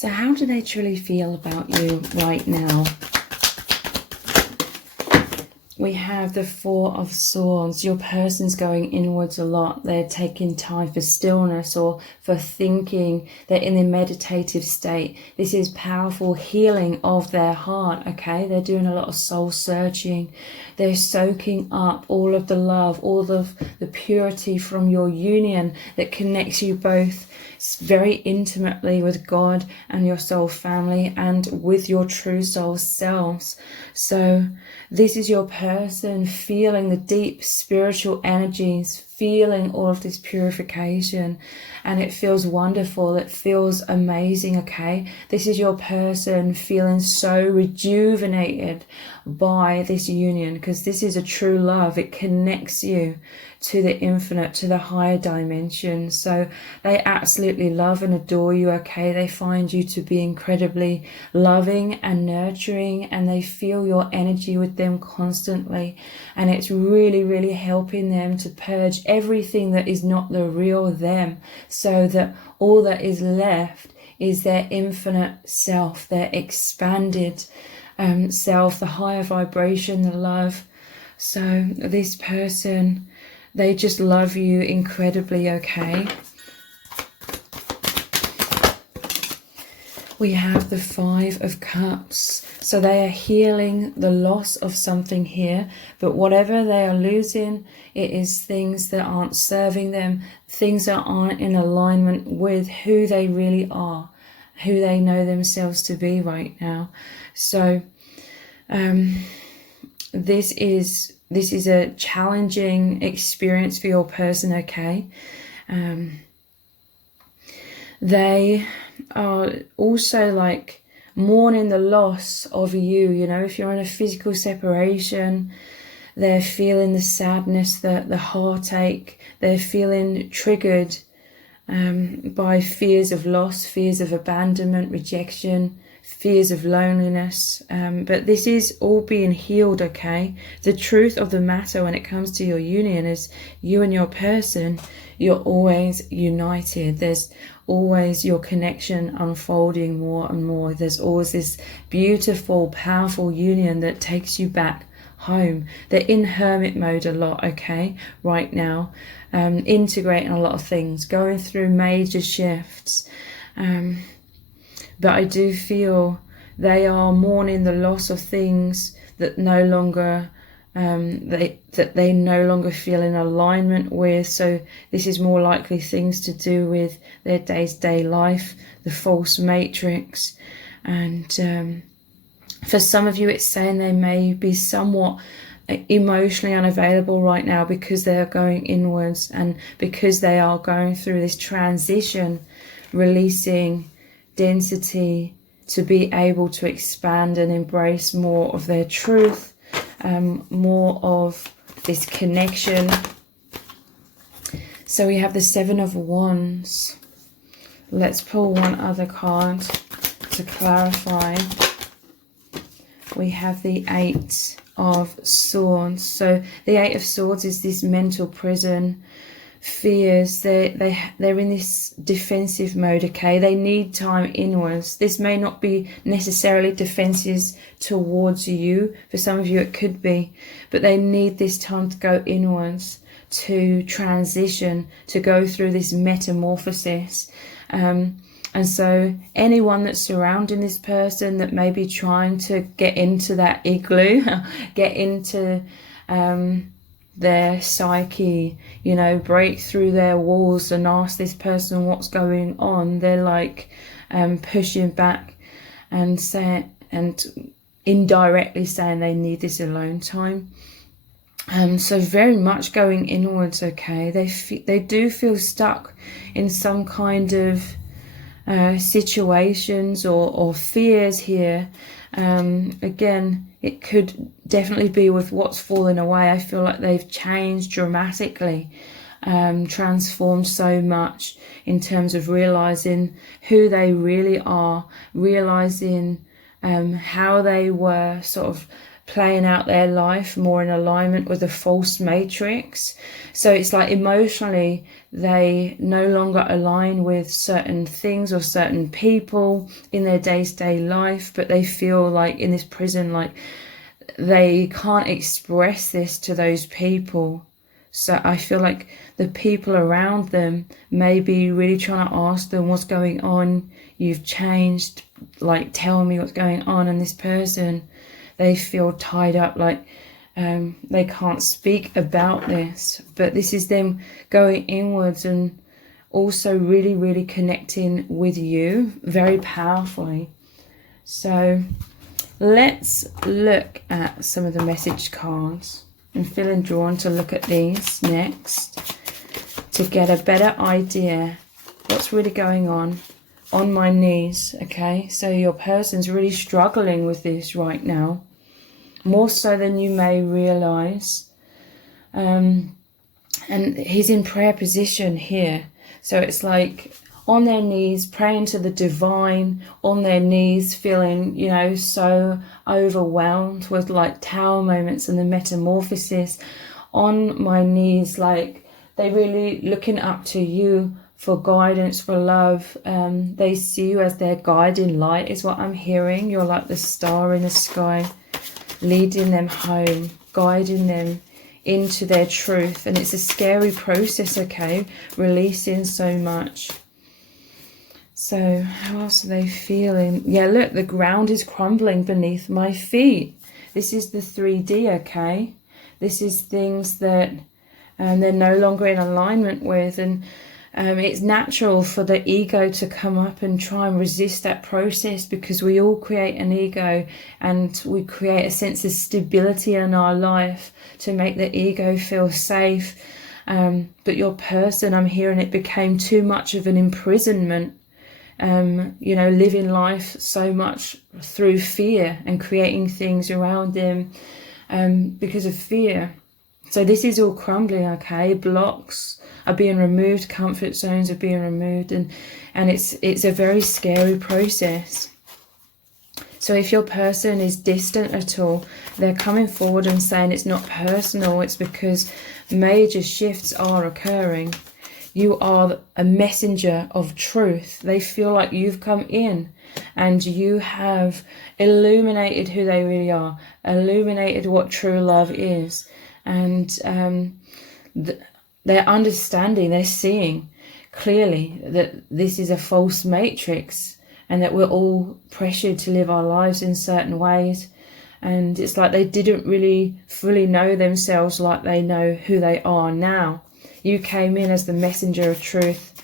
So how do they truly feel about you right now? We have the Four of Swords. Your person's going inwards a lot. They're taking time for stillness or for thinking. They're in a meditative state. This is powerful healing of their heart, okay? They're doing a lot of soul searching. They're soaking up all of the love, all of the purity from your union that connects you both very intimately with God and your soul family and with your true soul selves. So this is your person feeling the deep spiritual energies, feeling all of this purification, and it feels wonderful. It feels amazing, okay? This is your person feeling so rejuvenated by this union, because this is a true love. It connects you to the infinite, to the higher dimension. So they absolutely love and adore you, okay? They find you to be incredibly loving and nurturing, and they feel your energy with them constantly, and it's really, really helping them to purge everything that is not the real them, so that all that is left is their infinite self, their expanded self, the higher vibration, the love. So this person, they just love you incredibly, okay? We have the Five of Cups. So they are healing the loss of something here, but whatever they are losing, it is things that aren't serving them, things that aren't in alignment with who they really are, who they know themselves to be right now. So this is a challenging experience for your person, okay? They are also like mourning the loss of you, you know, if you're in a physical separation, they're feeling the sadness, the heartache, they're feeling triggered by fears of loss, fears of abandonment, rejection, fears of loneliness, but this is all being healed, okay? The truth of the matter when it comes to your union is you and your person, you're always united. There's always your connection unfolding more and more. There's always this beautiful, powerful union that takes you back home. They're in hermit mode a lot, okay, right now, integrating a lot of things, going through major shifts. But I do feel they are mourning the loss of things that no longer they no longer feel in alignment with. So this is more likely things to do with their day-to-day life, the false matrix, and for some of you it's saying they may be somewhat emotionally unavailable right now because they are going inwards and because they are going through this transition, releasing density to be able to expand and embrace more of their truth, more of this connection. So we have the Seven of Wands. Let's pull one other card to clarify. We have the Eight of Swords. So the Eight of Swords is this mental prison, fears. They're in this defensive mode, okay? They need time inwards. This may not be necessarily defenses towards you. For some of you it could be, but they need this time to go inwards, to transition, to go through this metamorphosis. And so anyone that's surrounding this person that may be trying to get into that igloo, get into their psyche, you know, break through their walls and ask this person what's going on, they're like pushing back and saying, and indirectly saying they need this alone time. So very much going inwards, okay? They do feel stuck in some kind of situations or fears here. Again, it could definitely be with what's fallen away. I feel like they've changed dramatically, transformed so much in terms of realizing who they really are, realizing how they were sort of playing out their life more in alignment with the false matrix. So it's like emotionally they no longer align with certain things or certain people in their day-to-day life, but they feel like in this prison, like they can't express this to those people. So I feel like the people around them may be really trying to ask them what's going on. You've changed, like tell me what's going on. And this person, they feel tied up, like they can't speak about this. But this is them going inwards and also really, really connecting with you very powerfully. So let's look at some of the message cards. I'm feeling drawn to look at these next to get a better idea what's really going on my knees. Okay, so your person's really struggling with this right now, more so than you may realize. And he's in prayer position here, so it's like on their knees, praying to the divine, on their knees, feeling, you know, so overwhelmed with like tower moments and the metamorphosis. On my knees, like they really looking up to you for guidance, for love. They see you as their guiding light is what I'm hearing. You're like the star in the sky, leading them home, guiding them into their truth. And it's a scary process, okay, releasing so much. So how else are they feeling? Yeah, look, the ground is crumbling beneath my feet. This is the 3D, okay? This is things that they're no longer in alignment with. And it's natural for the ego to come up and try and resist that process, because we all create an ego and we create a sense of stability in our life to make the ego feel safe. But your person, I'm hearing it became too much of an imprisonment. You know, living life so much through fear and creating things around them because of fear. So this is all crumbling, okay? Blocks are being removed, comfort zones are being removed, and it's a very scary process. So if your person is distant at all, they're coming forward and saying it's not personal, it's because major shifts are occurring. You are a messenger of truth. They feel like you've come in and you have illuminated who they really are, illuminated what true love is. And they're understanding, they're seeing clearly that this is a false matrix and that we're all pressured to live our lives in certain ways. And it's like they didn't really fully know themselves like they know who they are now. You came in as the messenger of truth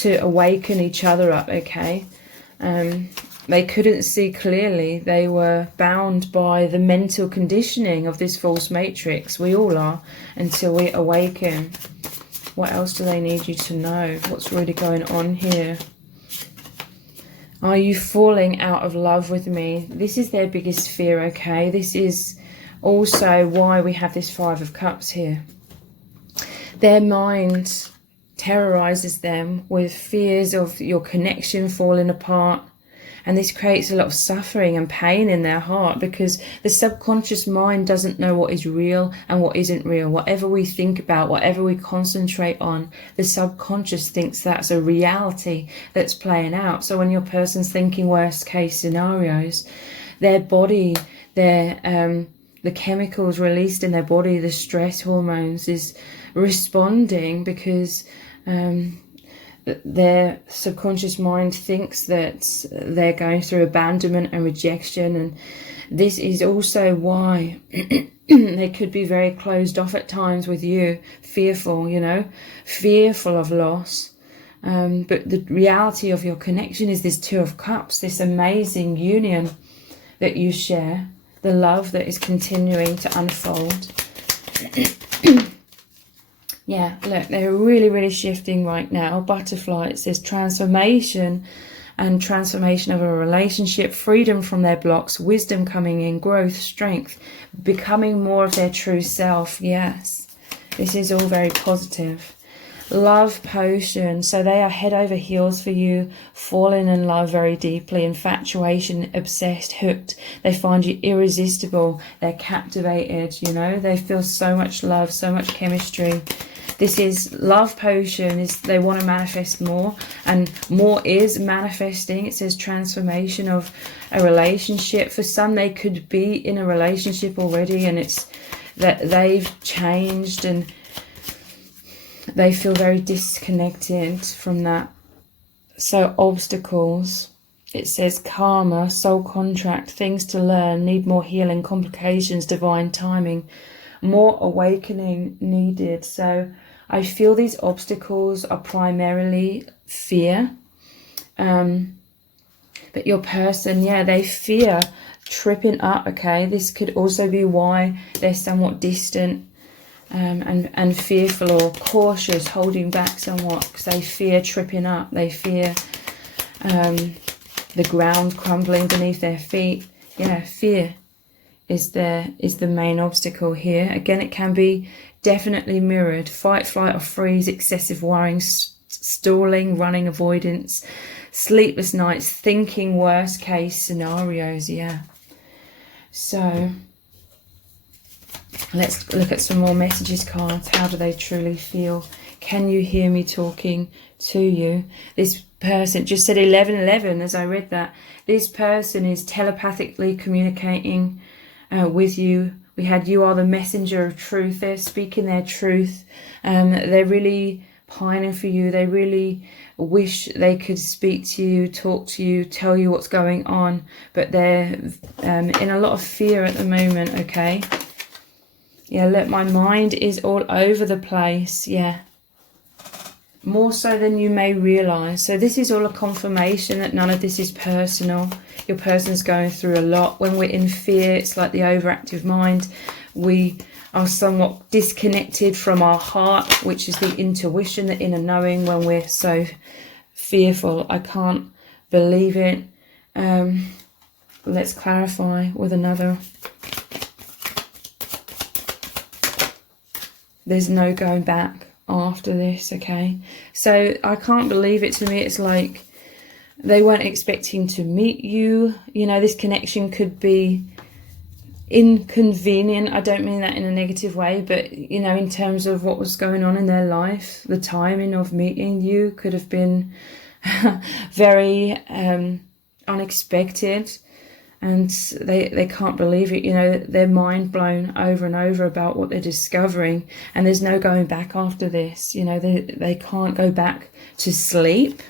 to awaken each other up, okay? They couldn't see clearly. They were bound by the mental conditioning of this false matrix. We all are, until we awaken. What else do they need you to know? What's really going on here? Are you falling out of love with me? This is their biggest fear, okay? This is also why we have this 5 of Cups here. Their mind terrorizes them with fears of your connection falling apart. And this creates a lot of suffering and pain in their heart, because the subconscious mind doesn't know what is real and what isn't real. Whatever we think about, whatever we concentrate on, the subconscious thinks that's a reality that's playing out. So when your person's thinking worst case scenarios, their body, the chemicals released in their body, the stress hormones, is responding because their subconscious mind thinks that they're going through abandonment and rejection. And this is also why they could be very closed off at times with you, fearful, you know, fearful of loss. But the reality of your connection is this 2 of Cups, this amazing union that you share, the love that is continuing to unfold. Yeah, look, they're really, really shifting right now. Butterfly, it says transformation and transformation of a relationship, freedom from their blocks, wisdom coming in, growth, strength, becoming more of their true self. Yes, this is all very positive. Love potion. So they are head over heels for you, falling in love very deeply, infatuation, obsessed, hooked. They find you irresistible. They're captivated, you know. They feel so much love, so much chemistry. This is love potion. Is they want to manifest more, and more is manifesting. It says transformation of a relationship. For some, they could be in a relationship already, and it's that they've changed and they feel very disconnected from that. So obstacles, it says karma, soul contract, things to learn, need more healing, complications, divine timing, more awakening needed. So I feel these obstacles are primarily fear. But your person, yeah, they fear tripping up, okay? This could also be why they're somewhat distant and fearful or cautious, holding back somewhat, because they fear tripping up. They fear the ground crumbling beneath their feet. Yeah, fear is the main obstacle here. Again, it can be definitely mirrored. Fight, flight or freeze, excessive worrying, stalling, running, avoidance, sleepless nights, thinking worst case scenarios. Yeah. So let's look at some more messages cards. How do they truly feel? Can you hear me talking to you? This person just said 1111 as I read that. This person is telepathically communicating with you. We had you are the messenger of truth. They're speaking their truth. They're really pining for you. They really wish they could speak to you, talk to you, tell you what's going on, but they're in a lot of fear at the moment. Okay. Yeah, look, my mind is all over the place. Yeah. More so than you may realize. So this is all a confirmation that none of this is personal. Your person's going through a lot. When we're in fear, it's like the overactive mind. We are somewhat disconnected from our heart, which is the intuition, the inner knowing, when we're so fearful. I can't believe it. Let's clarify with another. There's no going back after this, okay? So I can't believe it. To me, it's like they weren't expecting to meet you. You know, this connection could be inconvenient. I don't mean that in a negative way, but, you know, in terms of what was going on in their life, the timing of meeting you could have been very unexpected. And they can't believe it. You know, they're mind blown over and over about what they're discovering. And there's no going back after this. You know, they can't go back to sleep.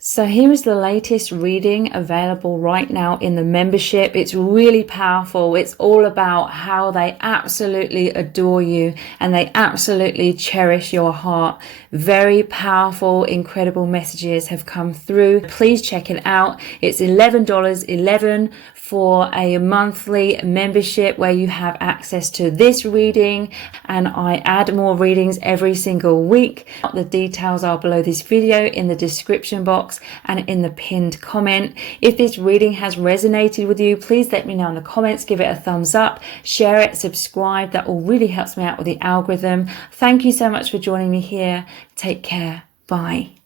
So here is the latest reading available right now in the membership. It's really powerful. It's all about how they absolutely adore you and they absolutely cherish your heart. Very powerful, incredible messages have come through. Please check it out. It's $11.11 for a monthly membership where you have access to this reading, and I add more readings every single week. The details are below this video in the description box and in the pinned comment. If this reading has resonated with you, please let me know in the comments. Give it a thumbs up, share it, subscribe. That all really helps me out with the algorithm. Thank you so much for joining me here. Take care. Bye.